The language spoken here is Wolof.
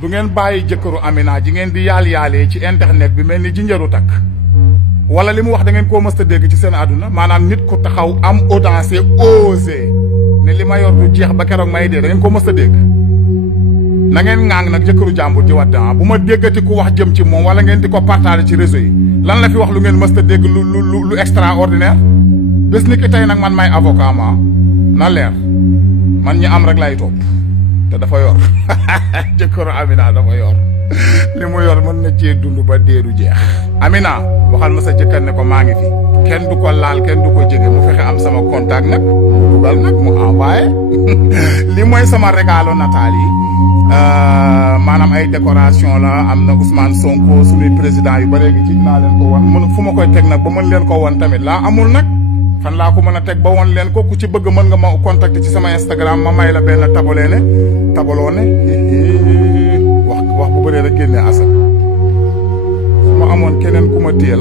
du ngeen bàyyi jëkkëru Amina ji ngeen di yaalee ci internet bi mel ni jinjaru takk wala li mu wax da ngeen koo mës a dégg ci seen àdduna maanaam nit ku taxaw am audace osé ne li ma yor du jeex ba keroog may dee da ngeen koo mës a dégg na ngeen ŋaang nag jëkkëru jàmbur di waddan bu ma déggati ku wax jëm ci moom wala ngeen di ko partager ci réseau yi lan la fi wax lu ngeen mës a dégg lu extraordinaire bés ni ki tey nag man may avocat ma na leer man ñi am rek lay topp te dafa yor jëkkëru Amina dafa yor li mu yor mën na cee dund ba dee du jeex Amina waxal ma sa jëkkër ne ko maa ngi fi kenn du ko laal kenn du ko jege mu fexe am sama contact nag mu dugal nag mu envoyé li mooy sama regalo nataal yi maanaam ay décoration la am na Ousmane Sonko suñuy président yu ba léegi ci dinaa leen ko wan mën fu ma koy teg nag ba mën leen ko wan tamit laa amul nag fan laa ko mën a teg ba woon leen ko ku ci bëgg mën nga ma contacter ci sama Instagram ma may la benn tabaloo ne wax bu bëree rek génnee asaka su ma amoon keneen ku ma téye